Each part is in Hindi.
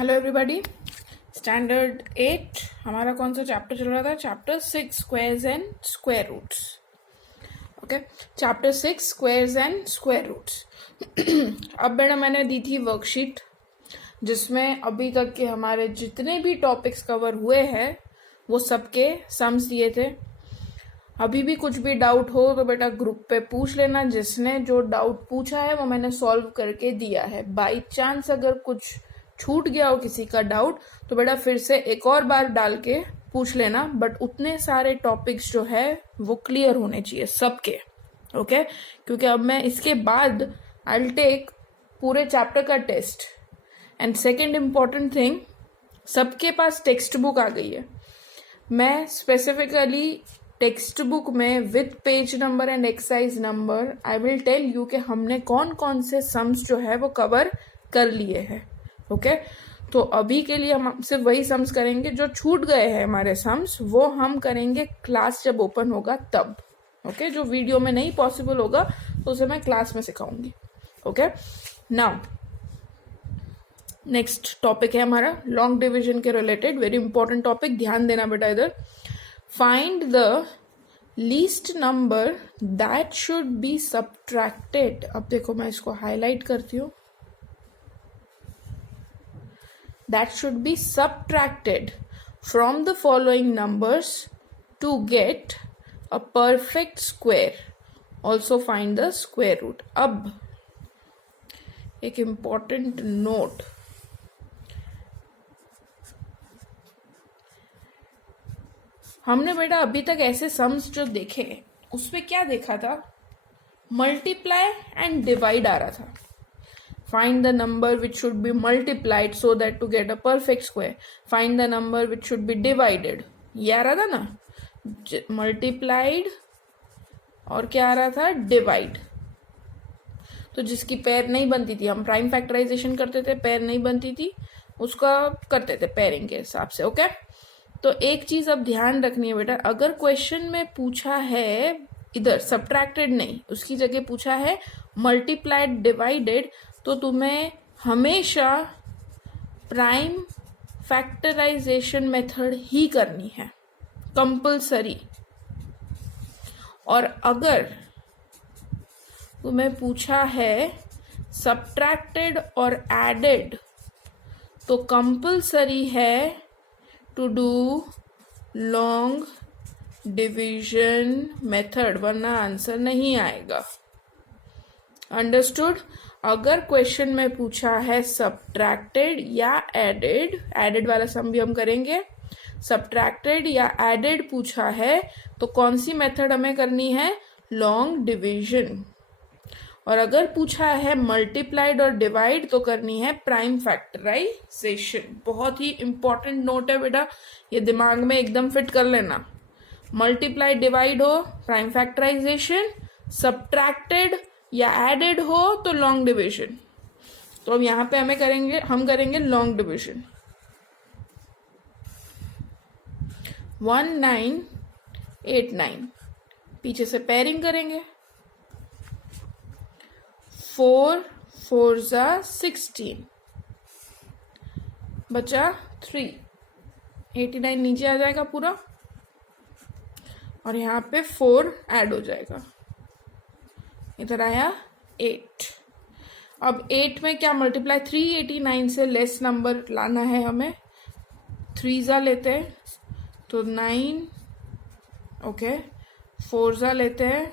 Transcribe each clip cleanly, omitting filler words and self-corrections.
Hello everybody. स्टैंडर्ड 8 हमारा कौन सा चैप्टर चल रहा था? Chapter 6 squares and square roots. Okay, chapter 6 squares and square roots. अब बेटा मैंने दी थी वर्कशीट जिसमें अभी तक के हमारे जितने भी टॉपिक्स कवर हुए हैं वो सबके सम्स दिए थे। अभी भी कुछ भी डाउट हो तो बेटा ग्रुप पे पूछ लेना। जिसने जो डाउट पूछा है वो मैंने सॉल्व करके दिया है। बाई चांस अगर कुछ छूट गया हो किसी का डाउट तो बेटा फिर से एक और बार डाल के पूछ लेना, बट उतने सारे टॉपिक्स जो है वो क्लियर होने चाहिए सबके। ओके, क्योंकि अब मैं इसके बाद आई विल टेक पूरे चैप्टर का test. And second important thing, सबके पास टेक्स्ट बुक आ गई है। मैं स्पेसिफिकली टेक्स्ट बुक में with page number and exercise number I will tell you कि हमने कौन कौन से सम्स जो है वो कवर कर लिए हैं। ओके, तो अभी के लिए हम सिर्फ वही सम्स करेंगे जो छूट गए हैं हमारे सम्स, वो हम करेंगे क्लास जब ओपन होगा तब। ओके, जो वीडियो में नहीं पॉसिबल होगा तो उसे मैं क्लास में सिखाऊंगी। ओके, नाउ नेक्स्ट टॉपिक है हमारा लॉन्ग डिवीजन के रिलेटेड, वेरी इंपॉर्टेंट टॉपिक, ध्यान देना बेटा इधर। Find the least number that should be subtracted. अब देखो मैं इसको हाईलाइट करती हूँ। That should be subtracted from the following numbers to get a perfect square. Also find the square root. अब एक important note, हमने बेटा अभी तक ऐसे सम्स जो देखे उसमें क्या देखा था? मल्टीप्लाई एंड डिवाइड आ रहा था। Find the number which should be multiplied so that to get a perfect square. Find the number which should be divided. ये आ रहा था ना, multiplied, और क्या आ रहा था? डिवाइड। तो जिसकी पेयर नहीं बनती थी, हम प्राइम फैक्टराइजेशन करते थे, पेयर नहीं बनती थी उसका करते थे पेयरिंग के हिसाब से। ओके, तो एक चीज अब ध्यान रखनी है बेटा, अगर क्वेश्चन में पूछा है इधर सब्ट्रैक्टेड नहीं, उसकी जगह पूछा है मल्टीप्लाइड डिवाइडेड, तो तुम्हें हमेशा प्राइम फैक्टराइजेशन मेथड ही करनी है, कंपल्सरी। और अगर तुम्हें पूछा है सब्ट्रैक्टेड और एडेड तो कंपल्सरी है to do long division method, वरना आंसर नहीं आएगा। अंडरस्टूड? अगर क्वेश्चन में पूछा है सब्ट्रैक्टेड या एडेड, एडेड वाला सम भी हम करेंगे, सब्ट्रैक्टेड या एडेड पूछा है तो कौन सी मेथड हमें करनी है? Long division. और अगर पूछा है मल्टीप्लाइड और डिवाइड तो करनी है प्राइम फैक्टराइजेशन। बहुत ही इंपॉर्टेंट नोट है बेटा, ये दिमाग में एकदम फिट कर लेना। मल्टीप्लाइड डिवाइड हो प्राइम फैक्टराइजेशन, सब्ट्रैक्टेड या एडेड हो तो लॉन्ग डिवीजन। तो अब यहां पे हम करेंगे लॉन्ग डिवीजन। 1989, पीछे से पेयरिंग करेंगे। 4 4 जा 16, बचा 3, 89 नीचे आ जाएगा पूरा और यहाँ पे 4 ऐड हो जाएगा, इधर आया 8। अब 8 में क्या मल्टीप्लाई, 389 से लेस नंबर लाना है हमें। 3 जा लेते हैं तो 9, ओके, 4 जा लेते हैं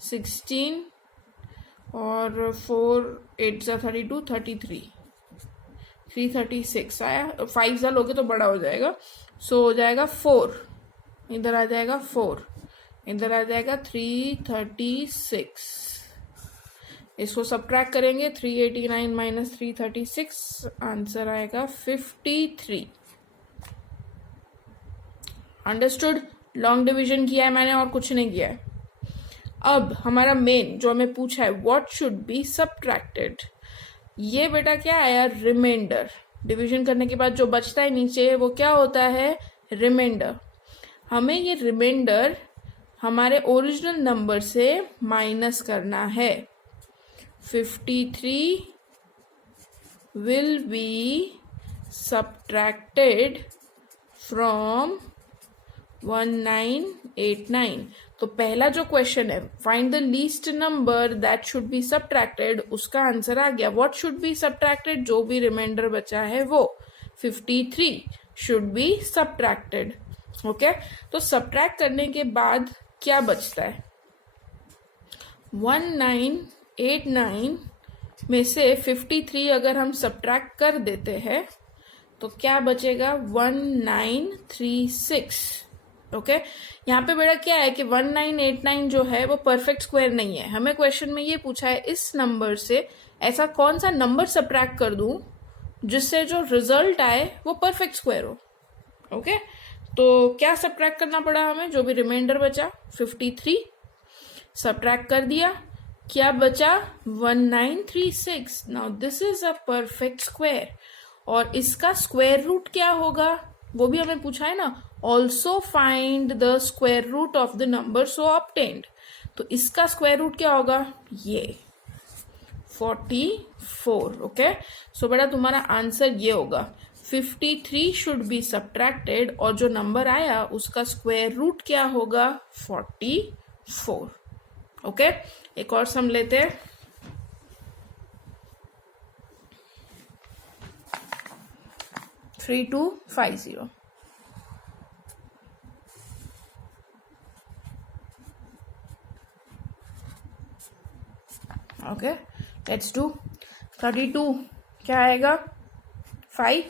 16 और 4 8 जा 32, 33, 336 आया। 5 जा लोगे तो बड़ा हो जाएगा, सो हो जाएगा 4, इधर आ जाएगा 4, इधर आ जाएगा 336। इसको सब्ट्रैक्ट करेंगे, 389 माइनस 336, आंसर आएगा 53। अंडरस्टूड? लॉन्ग डिवीजन किया है मैंने और कुछ नहीं किया है। अब हमारा मेन जो हमें पूछा है व्हाट शुड बी सब्ट्रैक्टेड, ये बेटा क्या आया? रिमाइंडर। डिवीजन करने के बाद जो बचता है नीचे वो क्या होता है? रिमाइंडर। हमें ये रिमाइंडर हमारे ओरिजिनल नंबर से माइनस करना है। 53 will be subtracted from 1989। तो पहला जो क्वेश्चन है, find the least number that should be subtracted, उसका आंसर आ गया। व्हाट शुड बी सब्ट्रैक्टेड, जो भी रिमाइंडर बचा है वो 53 शुड बी सब्ट्रैक्टेड। ओके, तो सब्ट्रैक्ट करने के बाद क्या बचता है, 1989 में से 53 अगर हम सब्ट्रैक्ट कर देते हैं तो क्या बचेगा, 1936। ओके, यहाँ पे बेटा क्या है कि 1989 जो है वो परफेक्ट स्क्वायर नहीं है। हमें क्वेश्चन में ये पूछा है इस नंबर से ऐसा कौन सा नंबर सब्ट्रैक्ट कर दूं जिससे जो रिजल्ट आए वो परफेक्ट स्क्वायर हो। ओके, तो क्या सब्ट्रैक्ट करना पड़ा हमें, जो भी रिमाइंडर बचा 53 सब्ट्रैक्ट कर दिया, क्या बचा 1936। Now this is a perfect square, और इसका स्क्वायर रूट क्या होगा वो भी हमें पूछा है ना। Also find the square root of the number so obtained, तो इसका स्क्वायर रूट क्या होगा, ये 44। ओके, सो बेटा तुम्हारा आंसर ये होगा 53 शुड बी सब्ट्रैक्टेड, और जो नंबर आया उसका स्क्वायर रूट क्या होगा, 44। ओके, एक और सम लेते हैं। Three two 50। Okay, let's do 32 क्या आएगा, 5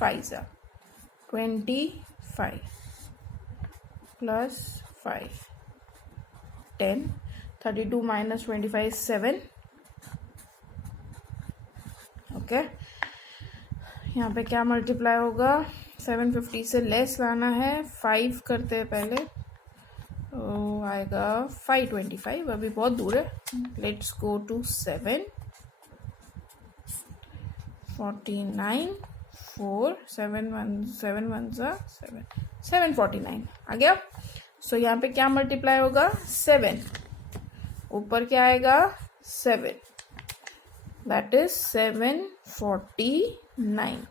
5 25 प्लस 5 10। 32 माइनस 25 7। ओके, यहाँ पे क्या मल्टीप्लाई होगा, 750 से लेस लाना है, 5 करते हैं पहले, तो आएगा 525, अभी बहुत दूर है। लेट्स गो टू 7 49 4 7 1 7 1 7 749 आ गया। सो यहाँ पे क्या मल्टीप्लाई होगा, 7, ऊपर क्या आएगा 7, दैट इज 749,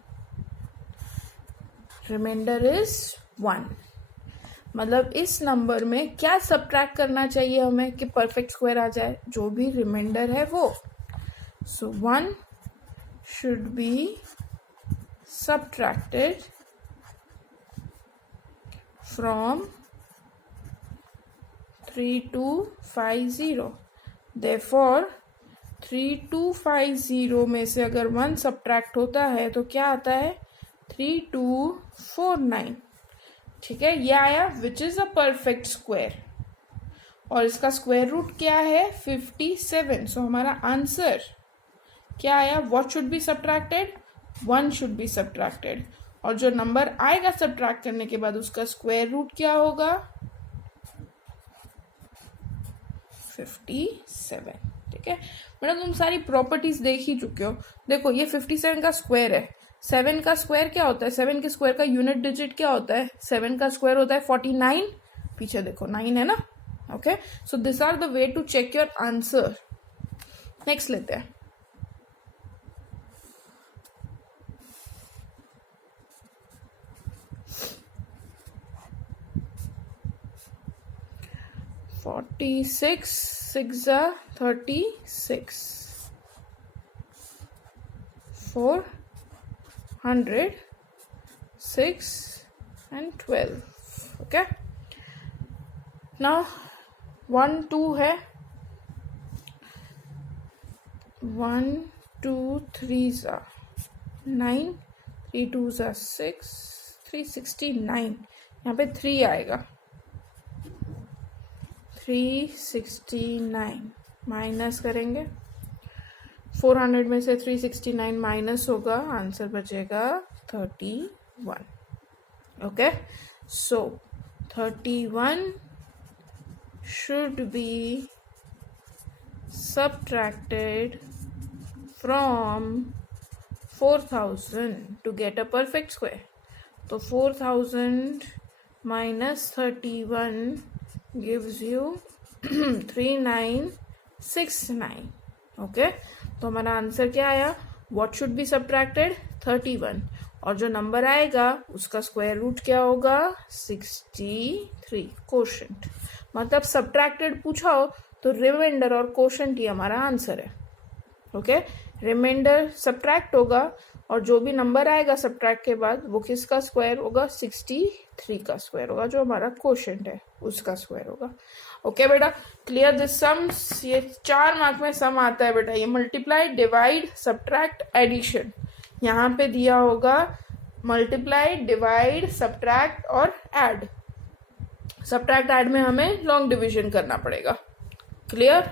रिमाइंडर इज 1। मतलब इस नंबर में क्या सब्ट्रैक्ट करना चाहिए हमें कि परफेक्ट स्क्वायर आ जाए, जो भी रिमाइंडर है वो। सो 1 should be subtracted from 3250। Therefore 3250 में से अगर 1 सब्ट्रैक्ट होता है तो क्या आता है, 3249। ठीक है, ये आया which is a perfect square, और इसका स्क्वायर रूट क्या है, 57। सो हमारा आंसर क्या आया, what should be subtracted, 1 should be subtracted, और जो नंबर आएगा सब्ट्रैक्ट करने के बाद उसका स्क्वायर रूट क्या होगा, 57। ठीक है मैडम, तुम सारी प्रॉपर्टीज देख ही चुके हो। देखो ये 57 का स्क्वायर है, 7 का स्क्वायर क्या होता है, 7 के स्क्वायर का यूनिट डिजिट क्या होता है, 7 का स्क्वायर होता है 49, पीछे देखो 9 है ना। Okay, so this are the way to check your answer. Next लेते हैं, forty six 6 36, 400 6 and 12। Okay, now 1 2 है, 1 2 3 9, 3 2 6, 369। यहाँ पे 3 आएगा, 369 माइनस करेंगे, 400 में से 369 माइनस होगा, आंसर बचेगा 31। Okay, so 31 should be subtracted from 4000 to get a perfect square. तो 4000 माइनस 31 gives you 3969। ओके, तो हमारा आंसर क्या आया, व्हाट शुड बी सब्ट्रैक्टेड 31, और जो नंबर आएगा उसका स्क्वायर रूट क्या होगा 63, कोशेंट। मतलब सब्ट्रैक्टेड पूछा हो तो रिमाइंडर और कोशेंट ही हमारा आंसर है। ओके, रिमाइंडर सब्ट्रैक्ट होगा और जो भी नंबर आएगा सब्ट्रैक्ट के बाद वो किसका स्क्वायर होगा 63 का स्क्वायर होगा, जो हमारा कोशेंट है उसका स्क्वायर होगा। ओके बेटा, क्लियर दिस सम्स। ये 4 मार्क में सम आता है बेटा, ये मल्टीप्लाई, डिवाइड, सब्ट्रैक्ट, एडिशन। यहाँ पे दिया होगा मल्टीप्लाई, डिवाइड, सब्ट्रैक्ट और ऐड। सब्ट्रैक्ट ऐड में हमें लॉन्ग डिवीजन करना पड़ेगा। क्लियर?